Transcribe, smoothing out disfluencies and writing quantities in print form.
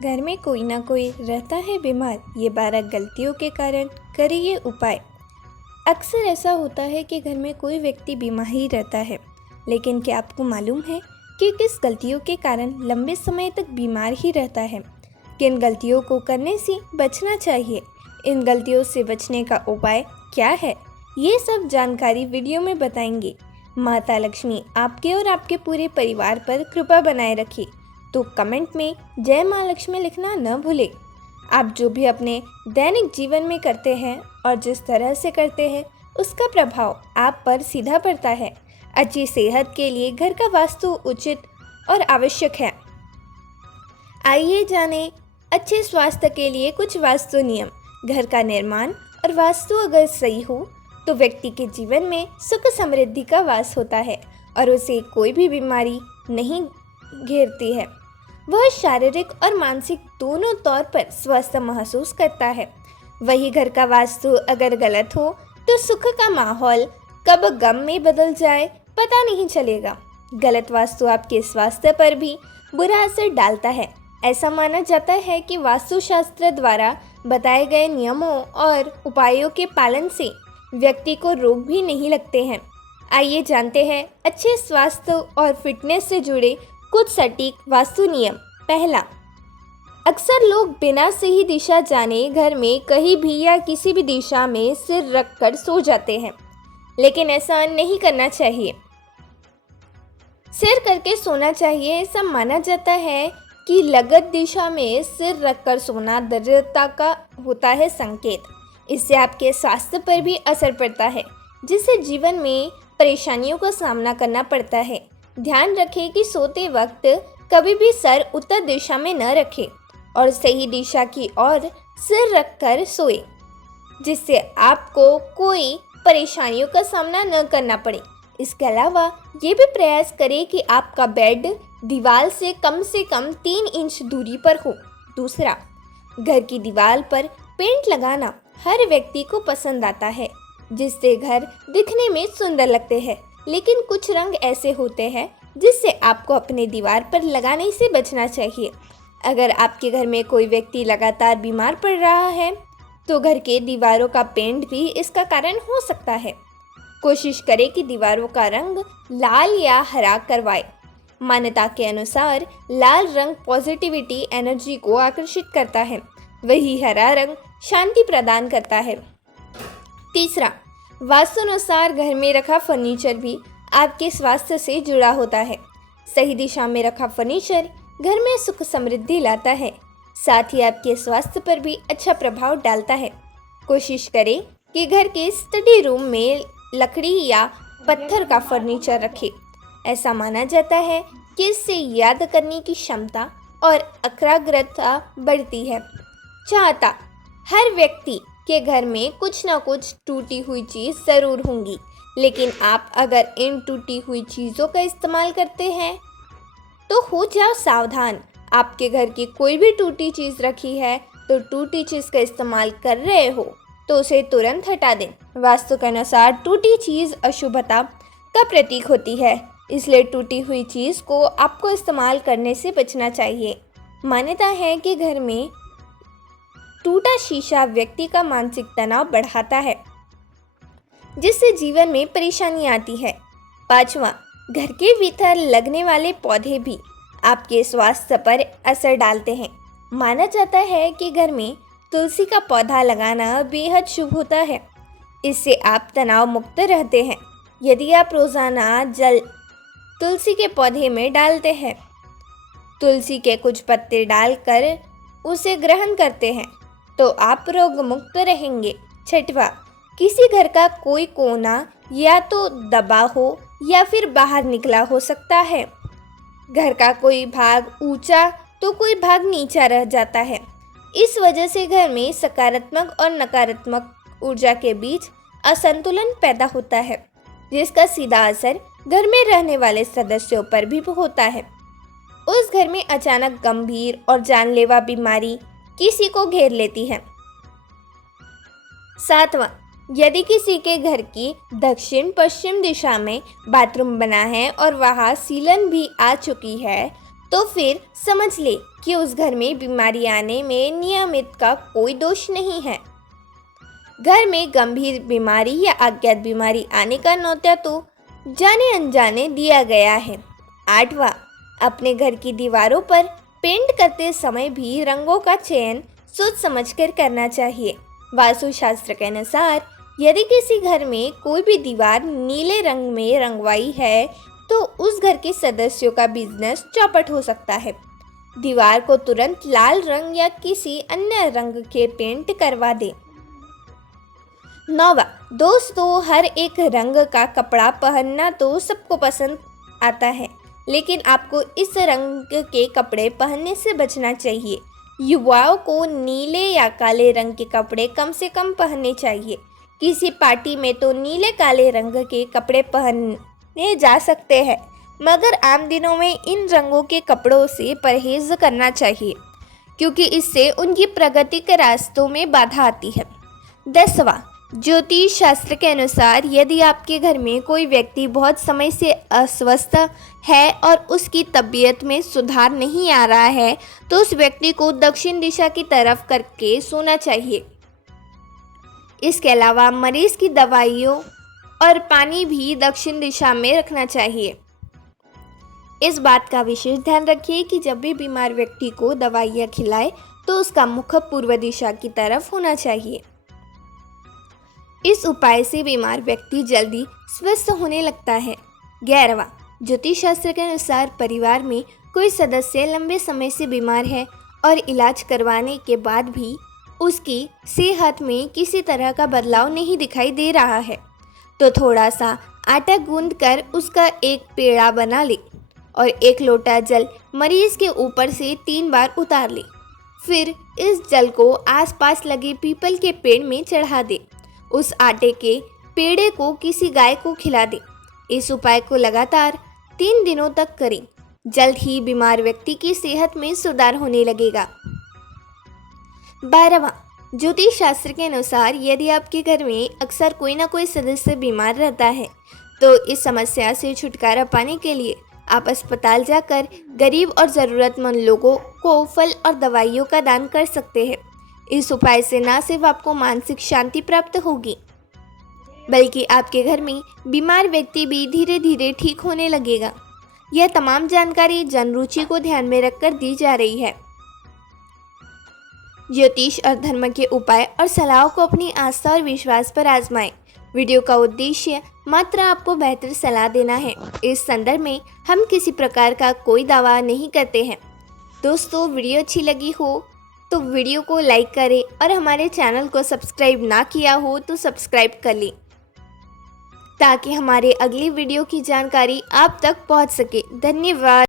घर में कोई ना कोई रहता है बीमार। ये 12 गलतियों के कारण करिए उपाय। अक्सर ऐसा होता है कि घर में कोई व्यक्ति बीमार ही रहता है, लेकिन क्या आपको मालूम है कि किस गलतियों के कारण लंबे समय तक बीमार ही रहता है? किन गलतियों को करने से बचना चाहिए? इन गलतियों से बचने का उपाय क्या है? ये सब जानकारी वीडियो में बताएंगे। माता लक्ष्मी आपके और आपके पूरे परिवार पर कृपा बनाए रखे। तो कमेंट में जय माँ लक्ष्मी लिखना न भूलें। आप जो भी अपने दैनिक जीवन में करते हैं और जिस तरह से करते हैं, उसका प्रभाव आप पर सीधा पड़ता है। अच्छी सेहत के लिए घर का वास्तु उचित और आवश्यक है। आइए जानें अच्छे स्वास्थ्य के लिए कुछ वास्तु नियम। घर का निर्माण और वास्तु अगर सही हो तो व्यक्ति के जीवन में सुख समृद्धि का वास होता है और उसे कोई भी बीमारी नहीं घेरती है। वह शारीरिक और मानसिक दोनों तौर पर स्वस्थ महसूस करता है। वही घर का वास्तु अगर गलत हो तो सुख का माहौल कब गम में बदल जाए पता नहीं चलेगा। गलत वास्तु आपके स्वास्थ्य पर भी बुरा असर डालता है। ऐसा माना जाता है कि वास्तुशास्त्र द्वारा बताए गए नियमों और उपायों के पालन से व्यक्ति को रोग भी नहीं लगते हैं। आइए जानते हैं अच्छे स्वास्थ्य और फिटनेस से जुड़े कुछ सटीक वास्तु नियम। पहला, अक्सर लोग बिना सही दिशा जाने घर में कहीं भी या किसी भी दिशा में सिर रखकर सो जाते हैं, लेकिन ऐसा नहीं करना चाहिए। सिर करके सोना चाहिए। ऐसा माना जाता है कि गलत दिशा में सिर रखकर सोना दरिद्रता का होता है संकेत। इससे आपके स्वास्थ्य पर भी असर पड़ता है, जिससे जीवन में परेशानियों का सामना करना पड़ता है। ध्यान रखें कि सोते वक्त कभी भी सर उत्तर दिशा में न रखें और सही दिशा की ओर सिर रखकर सोएं, जिससे आपको कोई परेशानियों का सामना न करना पड़े। इसके अलावा ये भी प्रयास करें कि आपका बेड दीवार से कम 3 इंच दूरी पर हो। दूसरा, घर की दीवार पर पेंट लगाना हर व्यक्ति को पसंद आता है, जिससे घर दिखने में सुंदर लगते हैं, लेकिन कुछ रंग ऐसे होते हैं जिससे आपको अपने दीवार पर लगाने से बचना चाहिए। अगर आपके घर में कोई व्यक्ति लगातार बीमार पड़ रहा है तो घर के दीवारों का पेंट भी इसका कारण हो सकता है। कोशिश करें कि दीवारों का रंग लाल या हरा करवाएं। मान्यता के अनुसार लाल रंग पॉजिटिविटी एनर्जी को आकर्षित करता है, वही हरा रंग शांति प्रदान करता है। तीसरा, वास्तुनुसार घर में रखा फर्नीचर भी आपके स्वास्थ्य से जुड़ा होता है। सही दिशा में रखा फर्नीचर घर में सुख समृद्धि लाता है, साथ ही आपके स्वास्थ्य पर भी अच्छा प्रभाव डालता है। कोशिश करें कि घर के स्टडी रूम में लकड़ी या पत्थर का फर्नीचर रखें। ऐसा माना जाता है कि इससे याद करने की क्षमता और एकाग्रता बढ़ती है। चौथा, हर व्यक्ति के घर में कुछ ना कुछ टूटी हुई चीज़ ज़रूर होंगी, लेकिन आप अगर इन टूटी हुई चीज़ों का इस्तेमाल करते हैं तो हो जाओ सावधान। आपके घर की कोई भी टूटी चीज़ रखी है तो टूटी चीज़ का इस्तेमाल कर रहे हो तो उसे तुरंत हटा दें। वास्तु के अनुसार टूटी चीज़ अशुभता का प्रतीक होती है, इसलिए टूटी हुई चीज़ को आपको इस्तेमाल करने से बचना चाहिए। मान्यता है कि घर में टूटा शीशा व्यक्ति का मानसिक तनाव बढ़ाता है, जिससे जीवन में परेशानी आती है। पांचवा, घर के भीतर लगने वाले पौधे भी आपके स्वास्थ्य पर असर डालते हैं। माना जाता है कि घर में तुलसी का पौधा लगाना बेहद शुभ होता है। इससे आप तनाव मुक्त रहते हैं। यदि आप रोज़ाना जल तुलसी के पौधे में डालते हैं, तुलसी के कुछ पत्ते डालकर उसे ग्रहण करते हैं, तो आप रोग मुक्त रहेंगे। छठवा, किसी घर का कोई कोना या तो दबा हो या फिर बाहर निकला हो सकता है। घर का कोई भाग ऊंचा तो कोई भाग नीचा रह जाता है। इस वजह से घर में सकारात्मक और नकारात्मक ऊर्जा के बीच असंतुलन पैदा होता है, जिसका सीधा असर घर में रहने वाले सदस्यों पर भी होता है। उस घर में अचानक गंभीर और जानलेवा बीमारी किसी को घेर लेती है। सातवां, यदि किसी के घर की दक्षिण पश्चिम दिशा में बाथरूम बना है और वहां सीलन भी आ चुकी है तो फिर समझ ले कि उस घर में बीमारी आने में नियमित का कोई दोष नहीं है। घर में गंभीर बीमारी या अज्ञात बीमारी आने का न्योता तो जाने अनजाने दिया गया है। 8वां, अपने घर की दीवारों पर पेंट करते समय भी रंगों का चयन सोच समझकर करना चाहिए। वास्तुशास्त्र के अनुसार यदि किसी घर में कोई भी दीवार नीले रंग में रंगवाई है तो उस घर के सदस्यों का बिजनेस चौपट हो सकता है। दीवार को तुरंत लाल रंग या किसी अन्य रंग के पेंट करवा दें। 9वां, दोस्तों, हर एक रंग का कपड़ा पहनना तो सबको पसंद आता है, लेकिन आपको इस रंग के कपड़े पहनने से बचना चाहिए। युवाओं को नीले या काले रंग के कपड़े कम से कम पहनने चाहिए। किसी पार्टी में तो नीले काले रंग के कपड़े पहने जा सकते हैं, मगर आम दिनों में इन रंगों के कपड़ों से परहेज करना चाहिए, क्योंकि इससे उनकी प्रगति के रास्तों में बाधा आती है। 10वां, ज्योतिष शास्त्र के अनुसार यदि आपके घर में कोई व्यक्ति बहुत समय से अस्वस्थ है और उसकी तबीयत में सुधार नहीं आ रहा है तो उस व्यक्ति को दक्षिण दिशा की तरफ करके सोना चाहिए। इसके अलावा मरीज की दवाइयों और पानी भी दक्षिण दिशा में रखना चाहिए। इस बात का विशेष ध्यान रखिए कि जब भी बीमार व्यक्ति को दवाइयाँ खिलाए तो उसका मुख पूर्व दिशा की तरफ होना चाहिए। इस उपाय से बीमार व्यक्ति जल्दी स्वस्थ होने लगता है। 11वां, ज्योतिष शास्त्र के अनुसार परिवार में कोई सदस्य लंबे समय से बीमार है और इलाज करवाने के बाद भी उसकी सेहत में किसी तरह का बदलाव नहीं दिखाई दे रहा है तो थोड़ा सा आटा गूंद कर उसका एक पेड़ा बना ले और 1 लोटा जल मरीज के ऊपर से 3 बार उतार ले। फिर इस जल को आसपास लगे पीपल के पेड़ में चढ़ा दे। उस आटे के पेड़े को किसी गाय को खिला दे। इस उपाय को लगातार 3 दिनों तक करें। जल्द ही बीमार व्यक्ति की सेहत में सुधार होने लगेगा। 12वां, ज्योतिष शास्त्र के अनुसार यदि आपके घर में अक्सर कोई ना कोई सदस्य बीमार रहता है तो इस समस्या से छुटकारा पाने के लिए आप अस्पताल जाकर गरीब और ज़रूरतमंद लोगों को फल और दवाइयों का दान कर सकते हैं। इस उपाय से न सिर्फ आपको मानसिक शांति प्राप्त होगी बल्कि आपके घर में बीमार व्यक्ति भी धीरे धीरे ठीक होने लगेगा। यह तमाम जानकारी जनरुचि को ध्यान में रखकर दी जा रही है। ज्योतिष और धर्म के उपाय और सलाहों को अपनी आस्था और विश्वास पर आजमाएं। वीडियो का उद्देश्य मात्र आपको बेहतर सलाह देना है। इस संदर्भ में हम किसी प्रकार का कोई दावा नहीं करते हैं। दोस्तों, वीडियो अच्छी लगी हो तो वीडियो को लाइक करें और हमारे चैनल को सब्सक्राइब ना किया हो तो सब्सक्राइब कर लें ताकि हमारे अगली वीडियो की जानकारी आप तक पहुंच सके। धन्यवाद।